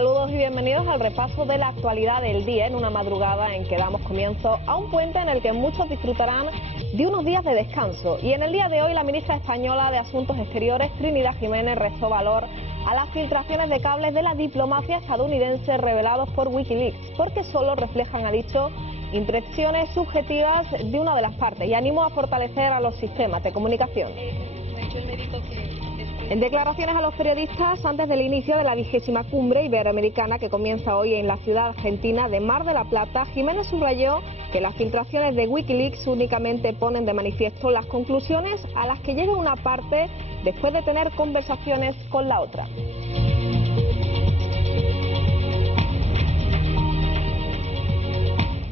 Saludos y bienvenidos al repaso de la actualidad del día en una madrugada en que damos comienzo a un puente en el que muchos disfrutarán de unos días de descanso. Y en el día de hoy la ministra española de Asuntos Exteriores, Trinidad Jiménez, restó valor a las filtraciones de cables de la diplomacia estadounidense revelados por Wikileaks, porque solo reflejan, ha dicho, impresiones subjetivas de una de las partes y animó a fortalecer a los sistemas de comunicación. En declaraciones a los periodistas antes del inicio de la 20ª Cumbre Iberoamericana que comienza hoy en la ciudad argentina de Mar de la Plata, Jiménez subrayó que las filtraciones de Wikileaks únicamente ponen de manifiesto las conclusiones a las que llega una parte después de tener conversaciones con la otra.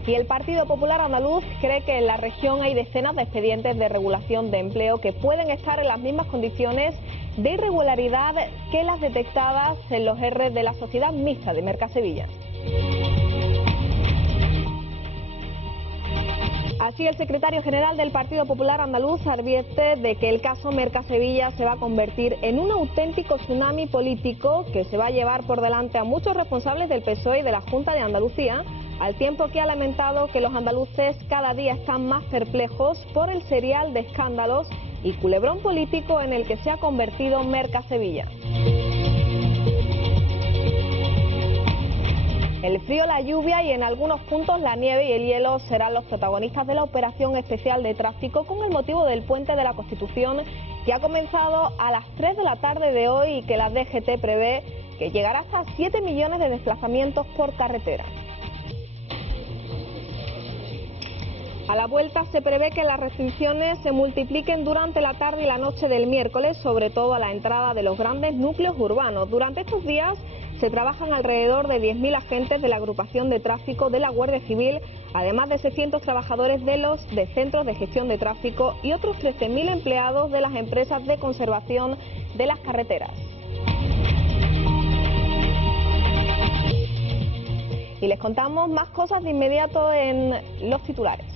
Y el Partido Popular Andaluz cree que en la región hay decenas de expedientes de regulación de empleo que pueden estar en las mismas condiciones de irregularidad que las detectadas en los ERE de la Sociedad Mixta de Mercasevilla. Así, el secretario general del Partido Popular Andaluz advierte de que el caso Mercasevilla se va a convertir en un auténtico tsunami político que se va a llevar por delante a muchos responsables del PSOE y de la Junta de Andalucía, al tiempo que ha lamentado que los andaluces cada día están más perplejos por el serial de escándalos y culebrón político en el que se ha convertido Mercasevilla. El frío, la lluvia y en algunos puntos la nieve y el hielo serán los protagonistas de la operación especial de tráfico con el motivo del Puente de la Constitución, que ha comenzado a las 3 de la tarde de hoy y que la DGT prevé que llegará hasta 7 millones de desplazamientos por carretera. A la vuelta se prevé que las restricciones se multipliquen durante la tarde y la noche del miércoles, sobre todo a la entrada de los grandes núcleos urbanos. Durante estos días se trabajan alrededor de 10.000 agentes de la agrupación de tráfico de la Guardia Civil, además de 600 trabajadores de centros de gestión de tráfico y otros 13.000 empleados de las empresas de conservación de las carreteras. Y les contamos más cosas de inmediato en los titulares.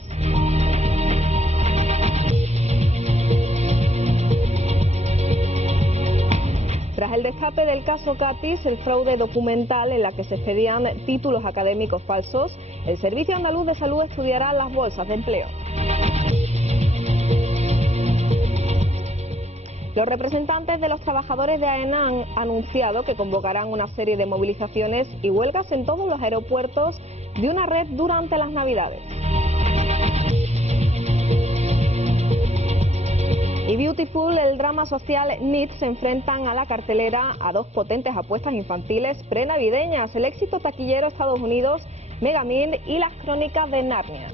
Tras el destape del caso Catis, el fraude documental en la que se expedían títulos académicos falsos, el Servicio Andaluz de Salud estudiará las bolsas de empleo. Los representantes de los trabajadores de AENA han anunciado que convocarán una serie de movilizaciones y huelgas en todos los aeropuertos de una red durante las Navidades. Y Beautiful, el drama social NEET, se enfrentan a la cartelera a dos potentes apuestas infantiles prenavideñas, el éxito taquillero Estados Unidos, Megamind y las crónicas de Narnia.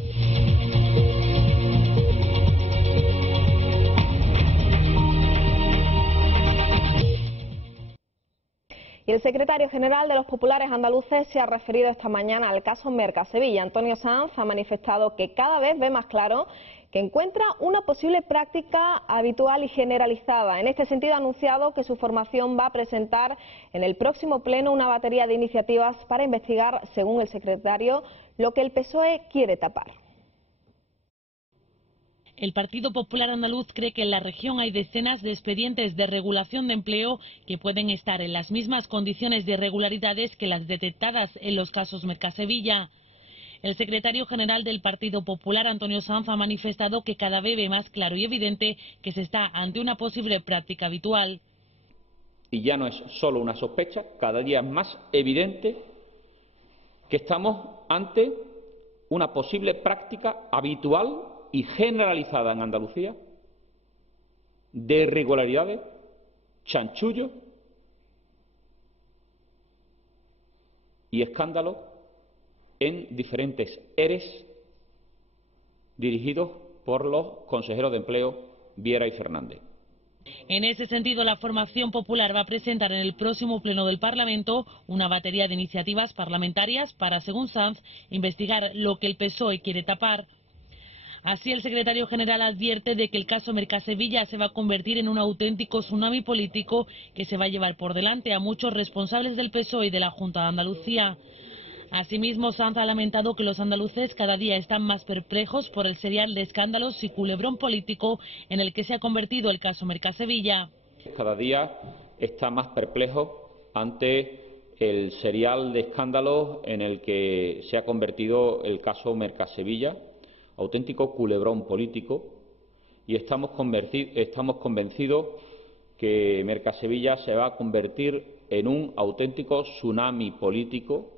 Y el secretario general de los populares andaluces se ha referido esta mañana al caso Mercasevilla. Antonio Sanz ha manifestado que cada vez ve más claro que encuentra una posible práctica habitual y generalizada. En este sentido ha anunciado que su formación va a presentar en el próximo pleno una batería de iniciativas para investigar, según el secretario, lo que el PSOE quiere tapar. El Partido Popular Andaluz cree que en la región hay decenas de expedientes de regulación de empleo que pueden estar en las mismas condiciones de irregularidades que las detectadas en los casos Mercasevilla. El secretario general del Partido Popular, Antonio Sanz, ha manifestado que cada vez ve más claro y evidente que se está ante una posible práctica habitual. Y ya no es solo una sospecha, cada día es más evidente que estamos ante una posible práctica habitual y generalizada en Andalucía de irregularidades, chanchullos y escándalos en diferentes ERES dirigidos por los consejeros de empleo Viera y Fernández. En ese sentido, la formación popular va a presentar en el próximo pleno del Parlamento una batería de iniciativas parlamentarias para, según Sanz, investigar lo que el PSOE quiere tapar. Así, el secretario general advierte de que el caso Mercasevilla se va a convertir en un auténtico tsunami político que se va a llevar por delante a muchos responsables del PSOE y de la Junta de Andalucía. Asimismo, Sanz ha lamentado que los andaluces cada día están más perplejos por el serial de escándalos y culebrón político en el que se ha convertido el caso Mercasevilla. Cada día está más perplejo ante el serial de escándalos en el que se ha convertido el caso Mercasevilla, auténtico culebrón político, y estamos convencidos que Mercasevilla se va a convertir en un auténtico tsunami político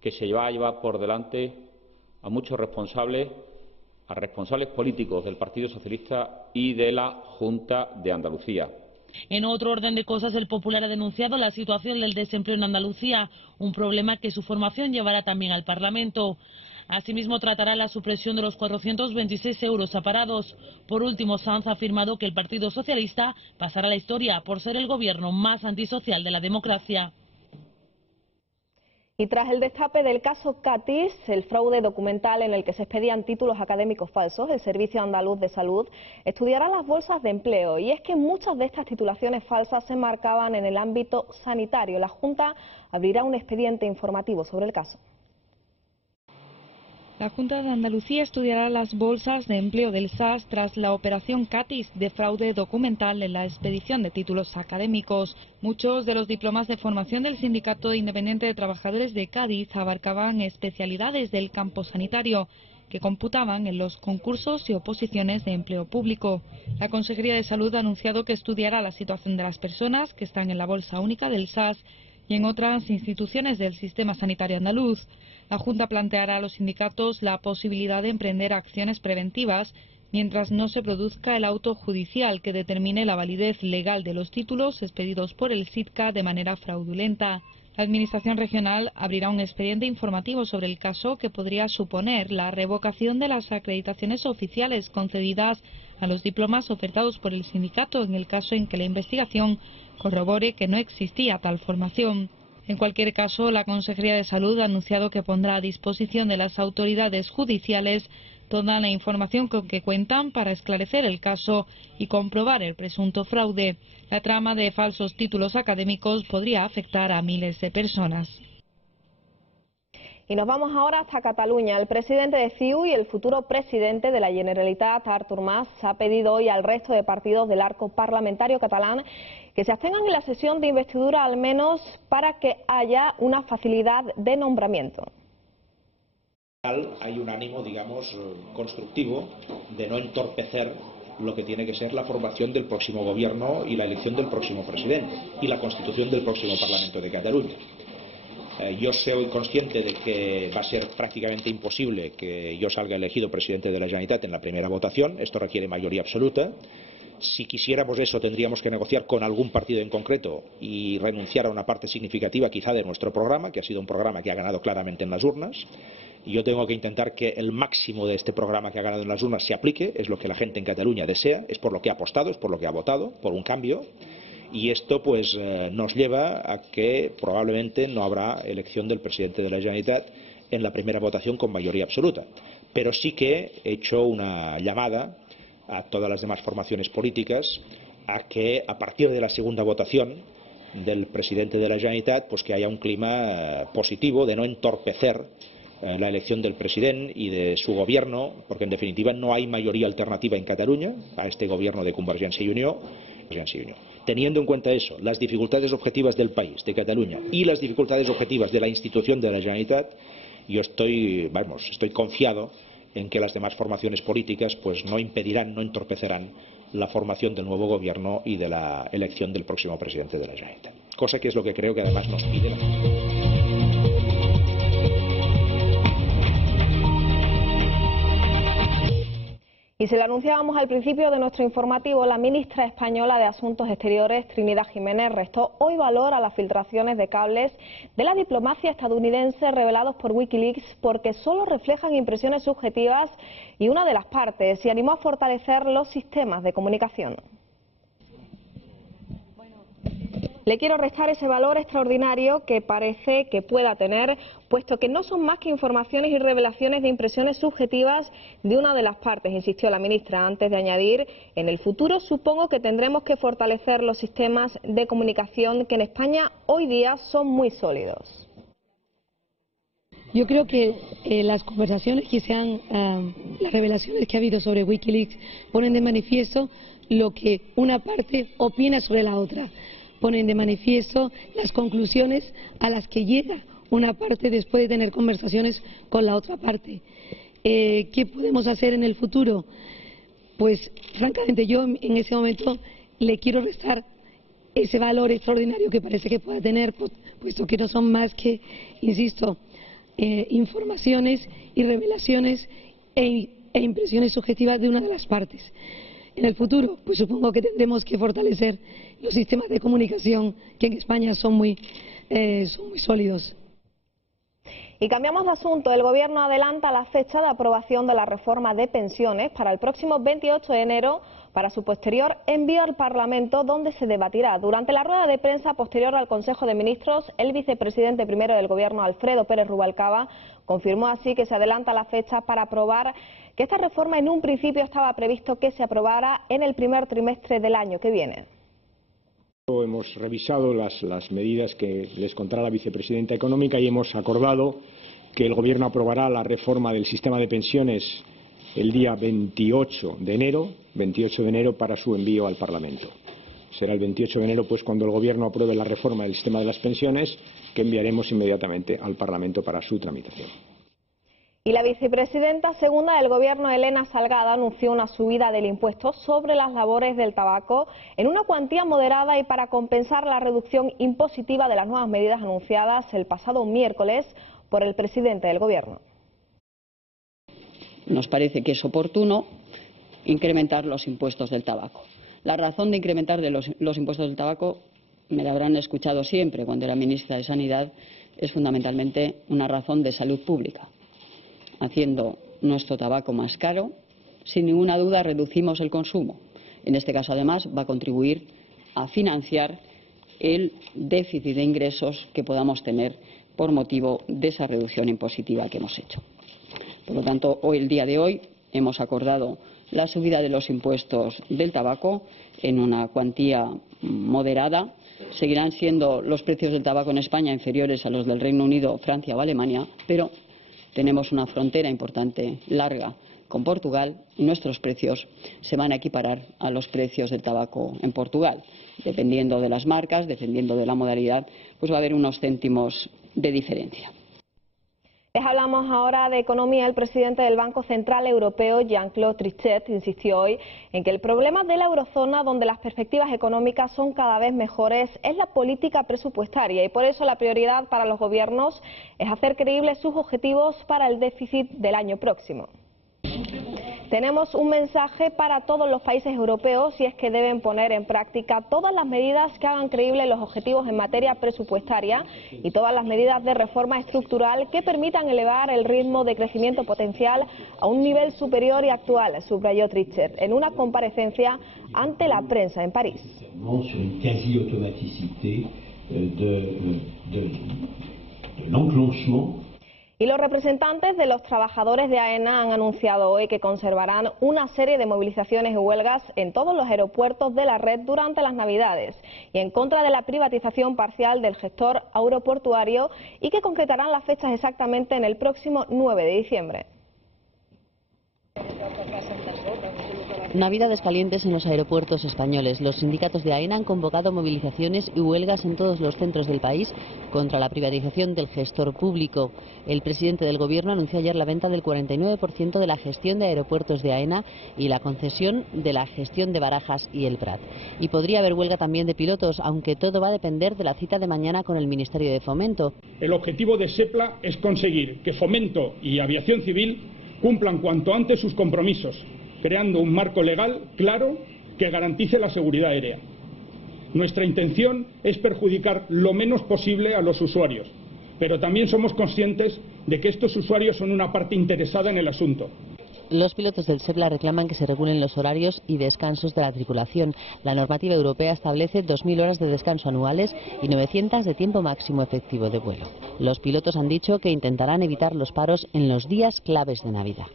que se va a llevar por delante a muchos responsables políticos del Partido Socialista y de la Junta de Andalucía. En otro orden de cosas, el Popular ha denunciado la situación del desempleo en Andalucía, un problema que su formación llevará también al Parlamento. Asimismo, tratará la supresión de los 426 euros a parados. Por último, Sanz ha afirmado que el Partido Socialista pasará a la historia por ser el gobierno más antisocial de la democracia. Y tras el destape del caso Catis, el fraude documental en el que se expedían títulos académicos falsos, el Servicio Andaluz de Salud estudiará las bolsas de empleo. Y es que muchas de estas titulaciones falsas se marcaban en el ámbito sanitario. La Junta abrirá un expediente informativo sobre el caso. La Junta de Andalucía estudiará las bolsas de empleo del SAS tras la operación Catis de fraude documental en la expedición de títulos académicos. Muchos de los diplomas de formación del Sindicato Independiente de Trabajadores de Cádiz abarcaban especialidades del campo sanitario que computaban en los concursos y oposiciones de empleo público. La Consejería de Salud ha anunciado que estudiará la situación de las personas que están en la bolsa única del SAS y en otras instituciones del sistema sanitario andaluz. La Junta planteará a los sindicatos la posibilidad de emprender acciones preventivas mientras no se produzca el auto judicial que determine la validez legal de los títulos expedidos por el SITCA de manera fraudulenta. La Administración regional abrirá un expediente informativo sobre el caso que podría suponer la revocación de las acreditaciones oficiales concedidas a los diplomas ofertados por el sindicato en el caso en que la investigación corrobore que no existía tal formación. En cualquier caso, la Consejería de Salud ha anunciado que pondrá a disposición de las autoridades judiciales toda la información con que cuentan para esclarecer el caso y comprobar el presunto fraude. La trama de falsos títulos académicos podría afectar a miles de personas. Y nos vamos ahora hasta Cataluña. El presidente de CiU y el futuro presidente de la Generalitat, Artur Mas, ha pedido hoy al resto de partidos del arco parlamentario catalán que se abstengan en la sesión de investidura, al menos para que haya una facilidad de nombramiento. Hay un ánimo, digamos, constructivo de no entorpecer lo que tiene que ser la formación del próximo gobierno y la elección del próximo presidente y la constitución del próximo Parlamento de Cataluña. Yo soy consciente de que va a ser prácticamente imposible que yo salga elegido presidente de la Generalitat en la primera votación. Esto requiere mayoría absoluta. Si quisiéramos eso, tendríamos que negociar con algún partido en concreto y renunciar a una parte significativa quizá de nuestro programa, que ha sido un programa que ha ganado claramente en las urnas. Y yo tengo que intentar que el máximo de este programa que ha ganado en las urnas se aplique. Es lo que la gente en Cataluña desea, es por lo que ha apostado, es por lo que ha votado, por un cambio. Y esto pues nos lleva a que probablemente no habrá elección del presidente de la Generalitat en la primera votación con mayoría absoluta. Pero sí que he hecho una llamada a todas las demás formaciones políticas a que a partir de la segunda votación del presidente de la Generalitat pues que haya un clima positivo de no entorpecer la elección del presidente y de su gobierno, porque en definitiva no hay mayoría alternativa en Cataluña a este gobierno de Convergencia y Unió. Teniendo en cuenta eso, las dificultades objetivas del país, de Cataluña, y las dificultades objetivas de la institución de la Generalitat, yo estoy confiado en que las demás formaciones políticas pues no impedirán, no entorpecerán la formación del nuevo gobierno y de la elección del próximo presidente de la Generalitat. Cosa que es lo que creo que además nos pide la gente. Y se lo anunciábamos al principio de nuestro informativo, la ministra española de Asuntos Exteriores, Trinidad Jiménez, restó hoy valor a las filtraciones de cables de la diplomacia estadounidense revelados por Wikileaks porque solo reflejan impresiones subjetivas y una de las partes, y animó a fortalecer los sistemas de comunicación. Le quiero restar ese valor extraordinario que parece que pueda tener, puesto que no son más que informaciones y revelaciones de impresiones subjetivas de una de las partes, insistió la ministra, antes de añadir: en el futuro supongo que tendremos que fortalecer los sistemas de comunicación que en España hoy día son muy sólidos. Yo creo que las conversaciones que se han, las revelaciones que ha habido sobre Wikileaks ponen de manifiesto lo que una parte opina sobre la otra. ponen de manifiesto las conclusiones a las que llega una parte después de tener conversaciones con la otra parte. ¿Qué podemos hacer en el futuro? Pues francamente yo en ese momento le quiero restar ese valor extraordinario que parece que pueda tener, puesto que no son más que, insisto, informaciones y revelaciones e impresiones subjetivas de una de las partes. En el futuro, pues supongo que tendremos que fortalecer los sistemas de comunicación que en España son muy sólidos. Y cambiamos de asunto. El Gobierno adelanta la fecha de aprobación de la reforma de pensiones para el próximo 28 de enero para su posterior envío al Parlamento, donde se debatirá. Durante la rueda de prensa posterior al Consejo de Ministros, el vicepresidente primero del Gobierno, Alfredo Pérez Rubalcaba, confirmó así que se adelanta la fecha para aprobar que esta reforma en un principio estaba previsto que se aprobara en el primer trimestre del año que viene. Hemos revisado las medidas que les contará la vicepresidenta económica y hemos acordado que el Gobierno aprobará la reforma del sistema de pensiones el día 28 de enero para su envío al Parlamento. Será el 28 de enero pues cuando el Gobierno apruebe la reforma del sistema de las pensiones, que enviaremos inmediatamente al Parlamento para su tramitación. Y la vicepresidenta segunda del Gobierno, Elena Salgado, anunció una subida del impuesto sobre las labores del tabaco en una cuantía moderada y para compensar la reducción impositiva de las nuevas medidas anunciadas el pasado miércoles por el presidente del Gobierno. Nos parece que es oportuno incrementar los impuestos del tabaco. La razón de incrementar los impuestos del tabaco, me la habrán escuchado siempre cuando era ministra de Sanidad, es fundamentalmente una razón de salud pública. Haciendo nuestro tabaco más caro, sin ninguna duda reducimos el consumo. En este caso, además, va a contribuir a financiar el déficit de ingresos que podamos tener por motivo de esa reducción impositiva que hemos hecho. Por lo tanto, el día de hoy hemos acordado la subida de los impuestos del tabaco en una cuantía moderada. Seguirán siendo los precios del tabaco en España inferiores a los del Reino Unido, Francia o Alemania, pero tenemos una frontera importante, larga, con Portugal y nuestros precios se van a equiparar a los precios del tabaco en Portugal. Dependiendo de las marcas, dependiendo de la modalidad, pues va a haber unos céntimos de diferencia. Les hablamos ahora de economía. El presidente del Banco Central Europeo, Jean-Claude Trichet, insistió hoy en que el problema de la eurozona, donde las perspectivas económicas son cada vez mejores, es la política presupuestaria y por eso la prioridad para los gobiernos es hacer creíbles sus objetivos para el déficit del año próximo. Tenemos un mensaje para todos los países europeos y es que deben poner en práctica todas las medidas que hagan creíbles los objetivos en materia presupuestaria y todas las medidas de reforma estructural que permitan elevar el ritmo de crecimiento potencial a un nivel superior y actual, subrayó Trichet en una comparecencia ante la prensa en París. Y los representantes de los trabajadores de AENA han anunciado hoy que conservarán una serie de movilizaciones y huelgas en todos los aeropuertos de la red durante las Navidades y en contra de la privatización parcial del gestor aeroportuario y que concretarán las fechas exactamente en el próximo 9 de diciembre. Navidades calientes en los aeropuertos españoles. Los sindicatos de AENA han convocado movilizaciones y huelgas en todos los centros del país contra la privatización del gestor público. El presidente del Gobierno anunció ayer la venta del 49% de la gestión de aeropuertos de AENA y la concesión de la gestión de Barajas y el Prat. Y podría haber huelga también de pilotos, aunque todo va a depender de la cita de mañana con el Ministerio de Fomento. El objetivo de SEPLA es conseguir que Fomento y Aviación Civil cumplan cuanto antes sus compromisos, creando un marco legal claro que garantice la seguridad aérea. Nuestra intención es perjudicar lo menos posible a los usuarios, pero también somos conscientes de que estos usuarios son una parte interesada en el asunto. Los pilotos del SEPLA reclaman que se regulen los horarios y descansos de la tripulación. La normativa europea establece 2.000 horas de descanso anuales y 900 de tiempo máximo efectivo de vuelo. Los pilotos han dicho que intentarán evitar los paros en los días claves de Navidad.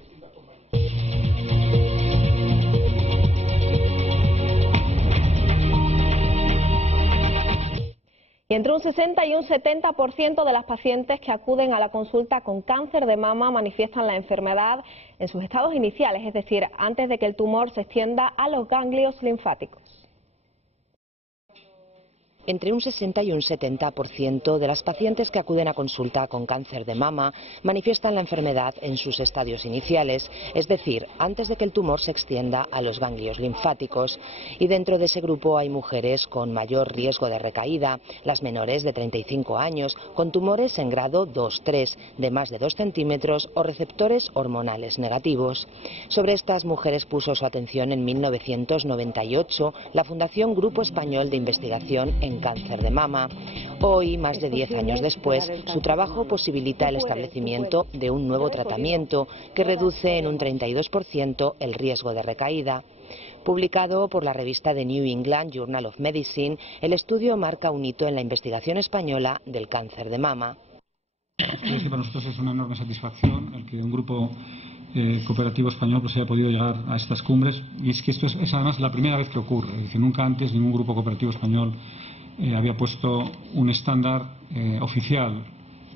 Y entre un 60 y un 70% de las pacientes que acuden a la consulta con cáncer de mama manifiestan la enfermedad en sus estados iniciales, es decir, antes de que el tumor se extienda a los ganglios linfáticos. Entre un 60 y un 70% de las pacientes que acuden a consulta con cáncer de mama manifiestan la enfermedad en sus estadios iniciales, es decir, antes de que el tumor se extienda a los ganglios linfáticos. Y dentro de ese grupo hay mujeres con mayor riesgo de recaída, las menores de 35 años, con tumores en grado 2-3, de más de 2 centímetros o receptores hormonales negativos. Sobre estas mujeres puso su atención en 1998 la Fundación Grupo Español de Investigación en Cáncer de Mama. Hoy, más de 10 años después, su trabajo posibilita el establecimiento de un nuevo tratamiento que reduce en un 32% el riesgo de recaída. Publicado por la revista The New England Journal of Medicine, el estudio marca un hito en la investigación española del cáncer de mama. Es que para nosotros es una enorme satisfacción el que un grupo cooperativo español pues haya podido llegar a estas cumbres, y es que esto es además la primera vez que ocurre, es decir, nunca antes ningún grupo cooperativo español había puesto un estándar oficial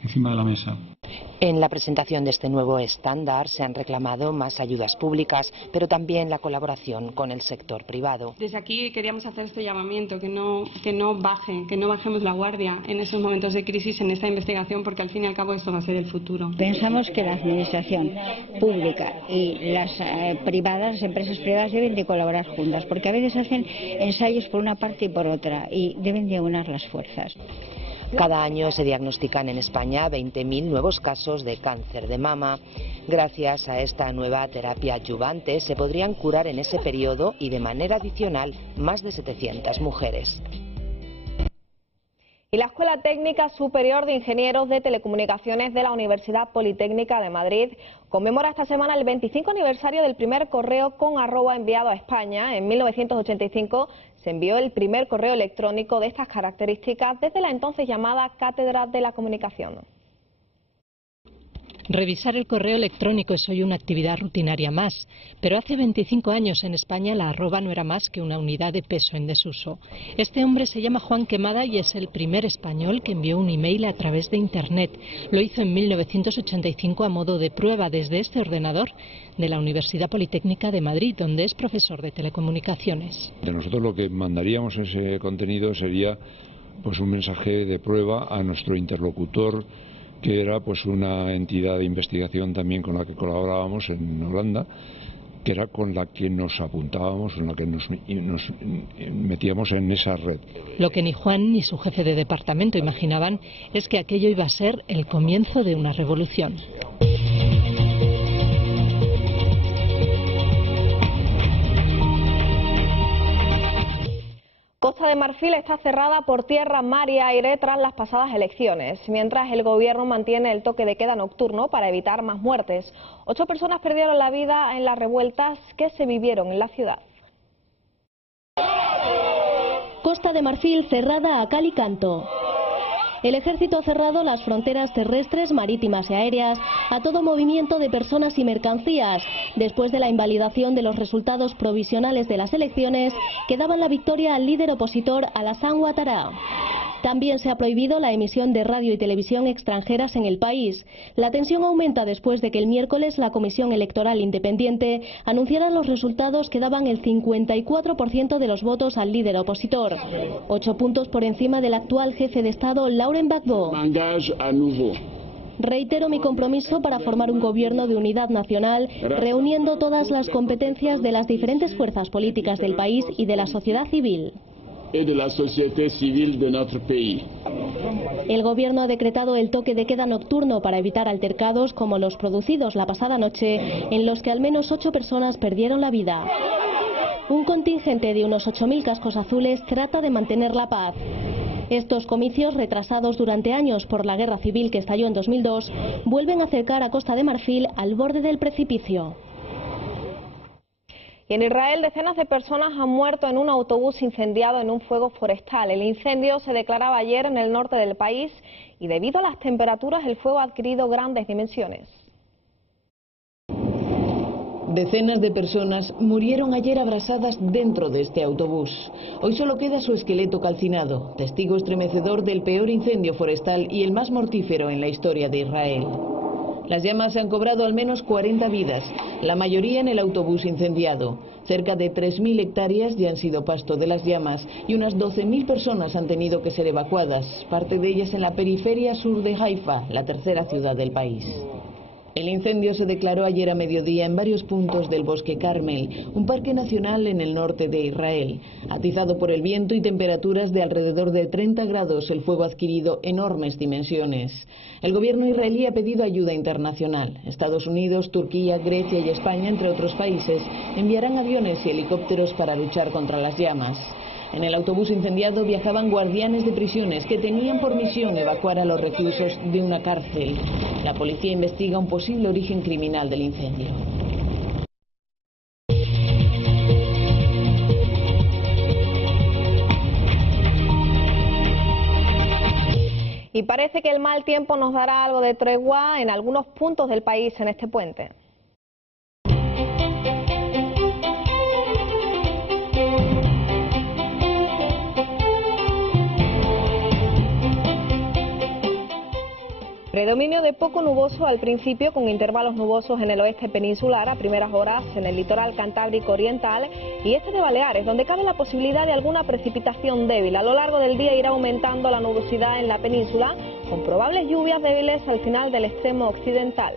encima de la mesa. En la presentación de este nuevo estándar se han reclamado más ayudas públicas, pero también la colaboración con el sector privado. Desde aquí queríamos hacer este llamamiento, que no bajemos la guardia en esos momentos de crisis en esta investigación, porque al fin y al cabo esto va a ser el futuro. Pensamos que la administración pública y las privadas, las empresas privadas deben de colaborar juntas, porque a veces hacen ensayos por una parte y por otra y deben de unir las fuerzas. Cada año se diagnostican en España 20.000 nuevos casos de cáncer de mama. Gracias a esta nueva terapia adyuvante se podrían curar en ese periodo y de manera adicional más de 700 mujeres. Y la Escuela Técnica Superior de Ingenieros de Telecomunicaciones de la Universidad Politécnica de Madrid conmemora esta semana el 25 aniversario del primer correo con arroba enviado a España. En 1985 se envió el primer correo electrónico de estas características desde la entonces llamada Cátedra de la Comunicación. Revisar el correo electrónico es hoy una actividad rutinaria más, pero hace 25 años en España la arroba no era más que una unidad de peso en desuso. Este hombre se llama Juan Quemada y es el primer español que envió un email a través de Internet. Lo hizo en 1985 a modo de prueba desde este ordenador de la Universidad Politécnica de Madrid, donde es profesor de telecomunicaciones. De nosotros lo que mandaríamos ese contenido sería pues un mensaje de prueba a nuestro interlocutor, que era pues una entidad de investigación también con la que colaborábamos en Holanda, que era con la que nos apuntábamos, con la que nos metíamos en esa red. Lo que ni Juan ni su jefe de departamento imaginaban es que aquello iba a ser el comienzo de una revolución. Costa de Marfil está cerrada por tierra, mar y aire tras las pasadas elecciones, mientras el gobierno mantiene el toque de queda nocturno para evitar más muertes. 8 personas perdieron la vida en las revueltas que se vivieron en la ciudad. Costa de Marfil cerrada a cal y canto. El ejército ha cerrado las fronteras terrestres, marítimas y aéreas a todo movimiento de personas y mercancías, después de la invalidación de los resultados provisionales de las elecciones que daban la victoria al líder opositor Alassane Ouattara. También se ha prohibido la emisión de radio y televisión extranjeras en el país. La tensión aumenta después de que el miércoles la Comisión Electoral Independiente anunciara los resultados que daban el 54% de los votos al líder opositor, 8 puntos por encima del actual jefe de Estado, Laurent Gbagbo. Reitero mi compromiso para formar un gobierno de unidad nacional, reuniendo todas las competencias de las diferentes fuerzas políticas del país y de la sociedad civil. El gobierno ha decretado el toque de queda nocturno para evitar altercados como los producidos la pasada noche, en los que al menos 8 personas perdieron la vida. Un contingente de unos 8.000 cascos azules trata de mantener la paz. Estos comicios, retrasados durante años por la guerra civil que estalló en 2002, vuelven a acercar a Costa de Marfil al borde del precipicio. Y en Israel, decenas de personas han muerto en un autobús incendiado en un fuego forestal. El incendio se declaraba ayer en el norte del país y debido a las temperaturas el fuego ha adquirido grandes dimensiones. Decenas de personas murieron ayer abrasadas dentro de este autobús. Hoy solo queda su esqueleto calcinado, testigo estremecedor del peor incendio forestal y el más mortífero en la historia de Israel. Las llamas han cobrado al menos 40 vidas, la mayoría en el autobús incendiado. Cerca de 3.000 hectáreas ya han sido pasto de las llamas y unas 12.000 personas han tenido que ser evacuadas, parte de ellas en la periferia sur de Haifa, la tercera ciudad del país. El incendio se declaró ayer a mediodía en varios puntos del Bosque Carmel, un parque nacional en el norte de Israel. Atizado por el viento y temperaturas de alrededor de 30 grados, el fuego ha adquirido enormes dimensiones. El gobierno israelí ha pedido ayuda internacional. Estados Unidos, Turquía, Grecia y España, entre otros países, enviarán aviones y helicópteros para luchar contra las llamas. En el autobús incendiado viajaban guardianes de prisiones que tenían por misión evacuar a los reclusos de una cárcel. La policía investiga un posible origen criminal del incendio. Y parece que el mal tiempo nos dará algo de tregua en algunos puntos del país en este puente. Predominio de poco nuboso al principio, con intervalos nubosos en el oeste peninsular a primeras horas, en el litoral cantábrico oriental y este de Baleares, donde cabe la posibilidad de alguna precipitación débil. A lo largo del día irá aumentando la nubosidad en la península, con probables lluvias débiles al final del extremo occidental.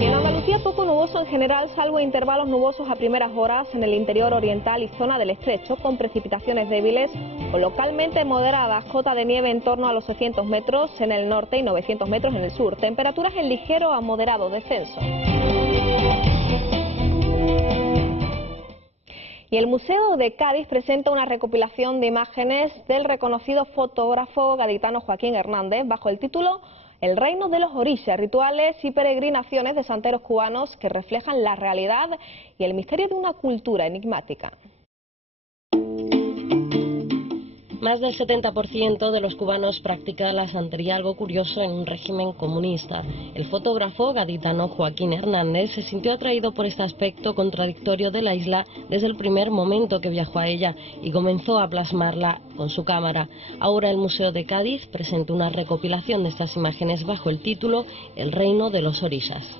En Andalucía poco nuboso en general, salvo intervalos nubosos a primeras horas en el interior oriental y zona del estrecho, con precipitaciones débiles o localmente moderadas, cota de nieve en torno a los 600 metros en el norte y 900 metros en el sur, temperaturas en ligero a moderado descenso. Y el Museo de Cádiz presenta una recopilación de imágenes del reconocido fotógrafo gaditano Joaquín Hernández bajo el título El reino de los orishas, rituales y peregrinaciones de santeros cubanos que reflejan la realidad y el misterio de una cultura enigmática. Más del 70% de los cubanos practica la santería, algo curioso en un régimen comunista. El fotógrafo gaditano Joaquín Hernández se sintió atraído por este aspecto contradictorio de la isla desde el primer momento que viajó a ella y comenzó a plasmarla con su cámara. Ahora el Museo de Cádiz presenta una recopilación de estas imágenes bajo el título El reino de los orishas.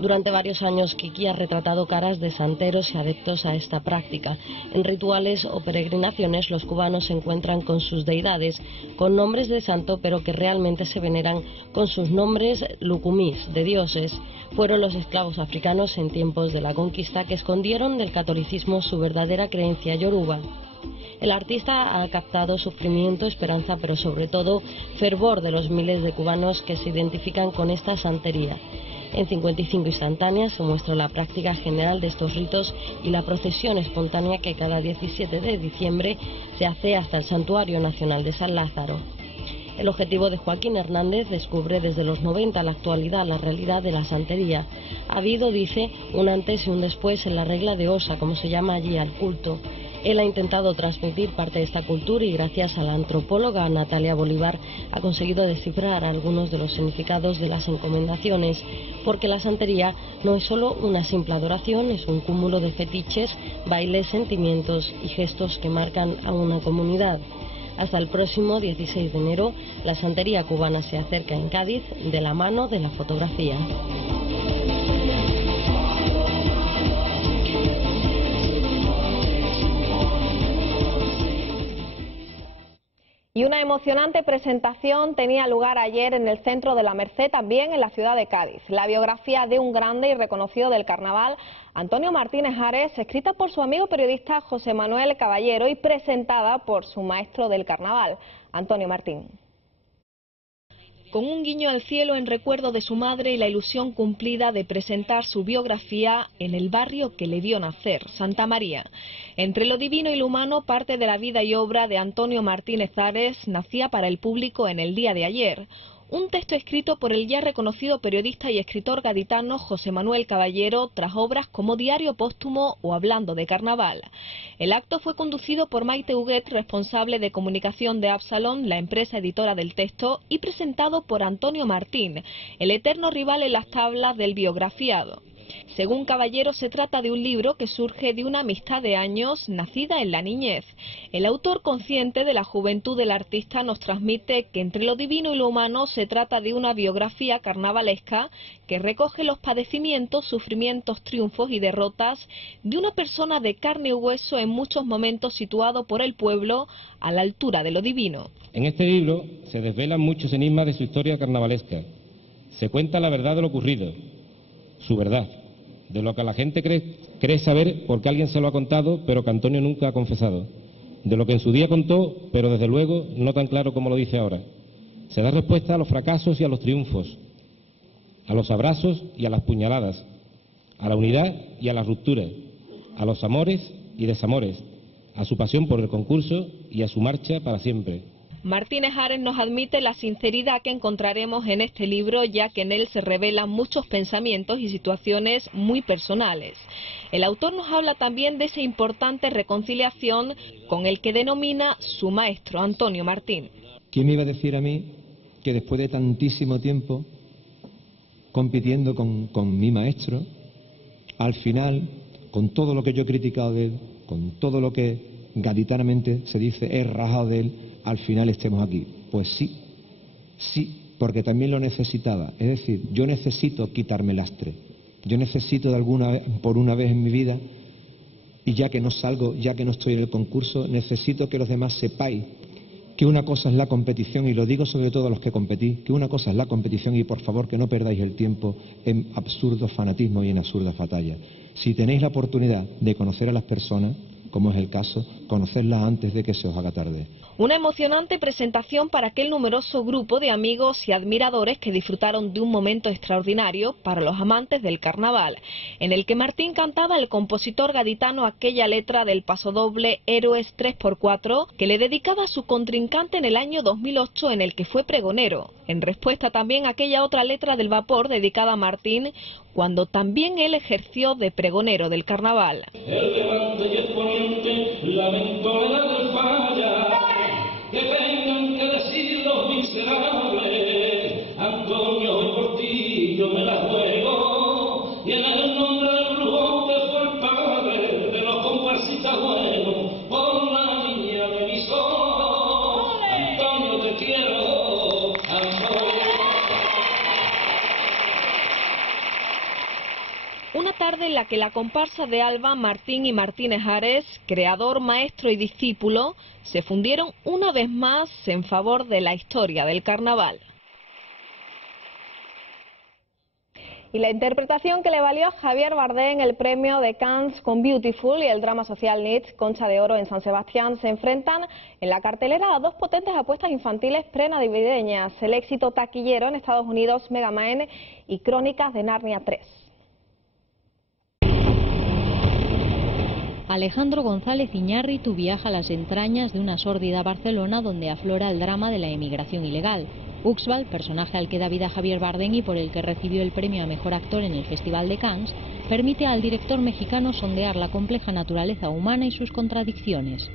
Durante varios años Kiki ha retratado caras de santeros y adeptos a esta práctica. En rituales o peregrinaciones los cubanos se encuentran con sus deidades, con nombres de santo pero que realmente se veneran con sus nombres lucumís, de dioses. Fueron los esclavos africanos en tiempos de la conquista que escondieron del catolicismo su verdadera creencia yoruba. El artista ha captado sufrimiento, esperanza, pero sobre todo fervor de los miles de cubanos que se identifican con esta santería. En 55 instantáneas se muestra la práctica general de estos ritos y la procesión espontánea que cada 17 de diciembre se hace hasta el Santuario Nacional de San Lázaro. El objetivo de Joaquín Hernández descubre desde los 90 a la actualidad la realidad de la santería. Ha habido, dice, un antes y un después en la regla de Osa, como se llama allí al culto. Él ha intentado transmitir parte de esta cultura y gracias a la antropóloga Natalia Bolívar ha conseguido descifrar algunos de los significados de las encomendaciones, porque la santería no es solo una simple adoración, es un cúmulo de fetiches, bailes, sentimientos y gestos que marcan a una comunidad. Hasta el próximo 16 de enero, la santería cubana se acerca en Cádiz de la mano de la fotografía. Y una emocionante presentación tenía lugar ayer en el centro de la Merced, también en la ciudad de Cádiz. La biografía de un grande y reconocido del carnaval, Antonio Martínez Ares, escrita por su amigo periodista José Manuel Caballero y presentada por su maestro del carnaval, Antonio Martín. Con un guiño al cielo en recuerdo de su madre y la ilusión cumplida de presentar su biografía en el barrio que le vio nacer, Santa María. Entre lo divino y lo humano, parte de la vida y obra de Antonio Martínez Ares nacía para el público en el día de ayer. Un texto escrito por el ya reconocido periodista y escritor gaditano José Manuel Caballero tras obras como Diario Póstumo o Hablando de Carnaval. El acto fue conducido por Maite Huguet, responsable de comunicación de Absalón, la empresa editora del texto, y presentado por Antonio Martín, el eterno rival en las tablas del biografiado. Según Caballero, se trata de un libro que surge de una amistad de años nacida en la niñez. El autor, consciente de la juventud del artista, nos transmite que entre lo divino y lo humano se trata de una biografía carnavalesca que recoge los padecimientos, sufrimientos, triunfos y derrotas de una persona de carne y hueso, en muchos momentos situado por el pueblo a la altura de lo divino. En este libro se desvelan muchos enigmas de su historia carnavalesca. Se cuenta la verdad de lo ocurrido, su verdad, de lo que la gente cree saber porque alguien se lo ha contado, pero que Antonio nunca ha confesado. De lo que en su día contó, pero desde luego no tan claro como lo dice ahora. Se da respuesta a los fracasos y a los triunfos, a los abrazos y a las puñaladas, a la unidad y a la ruptura, a los amores y desamores, a su pasión por el concurso y a su marcha para siempre. Martínez Ares nos admite la sinceridad que encontraremos en este libro, ya que en él se revelan muchos pensamientos y situaciones muy personales. El autor nos habla también de esa importante reconciliación con el que denomina su maestro, Antonio Martín. ¿Quién me iba a decir a mí que después de tantísimo tiempo compitiendo con mi maestro, al final, con todo lo que yo he criticado de él, con todo lo que gaditanamente se dice he rajado de él, al final estemos aquí? Pues sí, porque también lo necesitaba. Es decir, yo necesito quitarme lastre. Yo necesito por una vez en mi vida, y ya que no salgo, ya que no estoy en el concurso, necesito que los demás sepáis que una cosa es la competición, y lo digo sobre todo a los que competís, que una cosa es la competición, y por favor que no perdáis el tiempo en absurdos fanatismos y en absurdas batallas. Si tenéis la oportunidad de conocer a las personas, como es el caso, conocerlas antes de que se os haga tarde. Una emocionante presentación para aquel numeroso grupo de amigos y admiradores que disfrutaron de un momento extraordinario para los amantes del carnaval, en el que Martín cantaba el compositor gaditano aquella letra del pasodoble Héroes 3x4 que le dedicaba a su contrincante en el año 2008, en el que fue pregonero. En respuesta también a aquella otra letra del Vapor dedicada a Martín, cuando también él ejerció de pregonero del carnaval. El levante y el poniente, lamento la del falla, que tengan que decir los miserables, Antonio y por ti yo me la juego, y en el nombre del brujo que fue el padre de los comparsistas buenos, por la niña de mis ojos, Antonio te quiero, Antonio. Una tarde en la que la comparsa de Alba, Martín y Martínez Ares, creador, maestro y discípulo, se fundieron una vez más en favor de la historia del carnaval. Y la interpretación que le valió a Javier Bardem el premio de Cannes con Beautiful y el drama social Nietzsche, Concha de Oro en San Sebastián, se enfrentan en la cartelera a dos potentes apuestas infantiles prenavideñas: el éxito taquillero en Estados Unidos Megamind y Crónicas de Narnia 3. Alejandro González Iñárritu viaja a las entrañas de una sórdida Barcelona donde aflora el drama de la emigración ilegal. Uxbal, personaje al que da vida Javier Bardem y por el que recibió el premio a Mejor Actor en el Festival de Cannes, permite al director mexicano sondear la compleja naturaleza humana y sus contradicciones.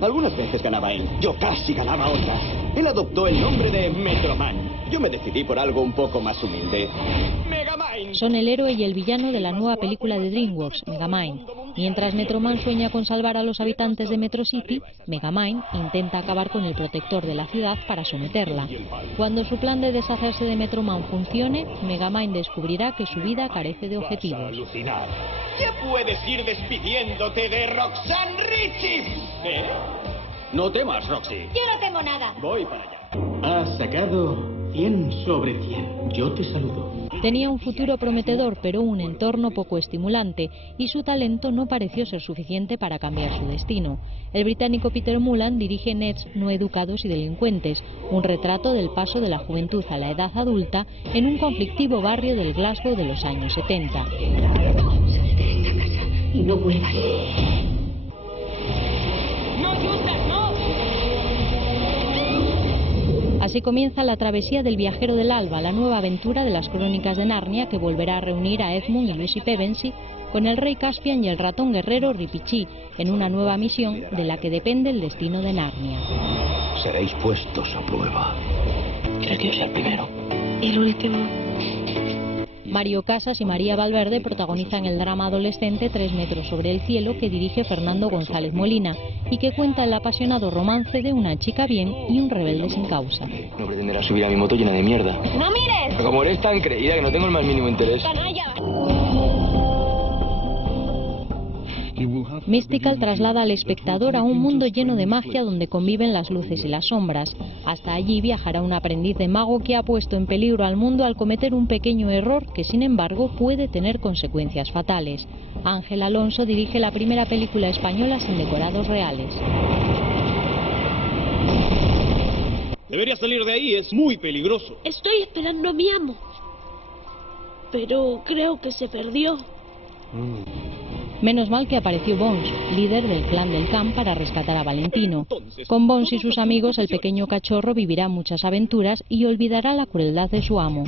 Algunas veces ganaba él, yo casi ganaba otras. Él adoptó el nombre de Metroman. Yo me decidí por algo un poco más humilde. Megamind. Son el héroe y el villano de la nueva película de DreamWorks, Megamind. Mientras Metroman sueña con salvar a los habitantes de Metro City, Megamind intenta acabar con el protector de la ciudad para someterla. Cuando su plan de deshacerse de Metroman funcione, Megamind descubrirá que su vida carece de objetivos. Ya puedes ir despidiéndote de Roxanne Ritchie. ¿Eh? No temas, Roxy. Yo no temo nada. Voy para allá. Has sacado 100 sobre 100. Yo te saludo. Tenía un futuro prometedor, pero un entorno poco estimulante, y su talento no pareció ser suficiente para cambiar su destino. El británico Peter Mullan dirige Nets no educados y delincuentes, un retrato del paso de la juventud a la edad adulta en un conflictivo barrio del Glasgow de los años 70. Y no vuelvas. ¡No, Justas, no! Así comienza la travesía del viajero del alba, la nueva aventura de las Crónicas de Narnia que volverá a reunir a Edmund y Lucy Pevensey con el rey Caspian y el ratón guerrero Ripichi en una nueva misión de la que depende el destino de Narnia. Seréis puestos a prueba. ¿Quieres que yo sea el primero? ¿Y el último? Mario Casas y María Valverde protagonizan el drama adolescente 3 metros sobre el cielo que dirige Fernando González Molina y que cuenta el apasionado romance de una chica bien y un rebelde sin causa. No pretenderás subir a mi moto llena de mierda. ¡No mires! Pero como eres tan creída que no tengo el más mínimo interés. ¡Canalla! Mystical traslada al espectador a un mundo lleno de magia donde conviven las luces y las sombras. Hasta allí viajará un aprendiz de mago que ha puesto en peligro al mundo al cometer un pequeño error que, sin embargo, puede tener consecuencias fatales. Ángel Alonso dirige la primera película española sin decorados reales. Debería salir de ahí, es muy peligroso. Estoy esperando a mi amo, pero creo que se perdió. Menos mal que apareció Bones, líder del clan del Can, para rescatar a Valentino. Con Bones y sus amigos, el pequeño cachorro vivirá muchas aventuras y olvidará la crueldad de su amo.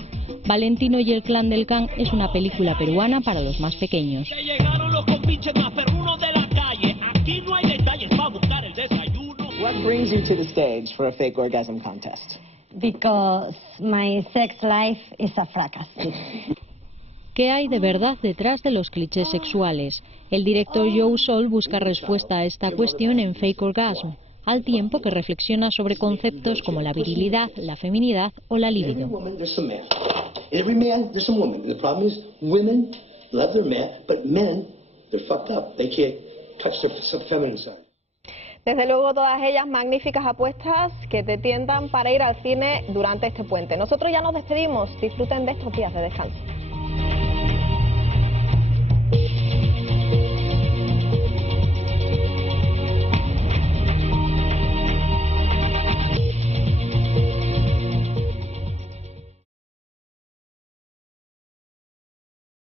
Valentino y el clan del Can es una película peruana para los más pequeños. Llegaron los compinches más perrunos de la calle. Aquí no hay detalles para buscar el desayuno. What brings you to the stage for a fake orgasm contest? Because my sex life is a fracass. ¿Qué hay de verdad detrás de los clichés sexuales? El director Joe Sol busca respuesta a esta cuestión en Fake Orgasm, al tiempo que reflexiona sobre conceptos como la virilidad, la feminidad o la libido. Desde luego todas ellas magníficas apuestas que te tientan para ir al cine durante este puente. Nosotros ya nos despedimos, disfruten de estos días de descanso.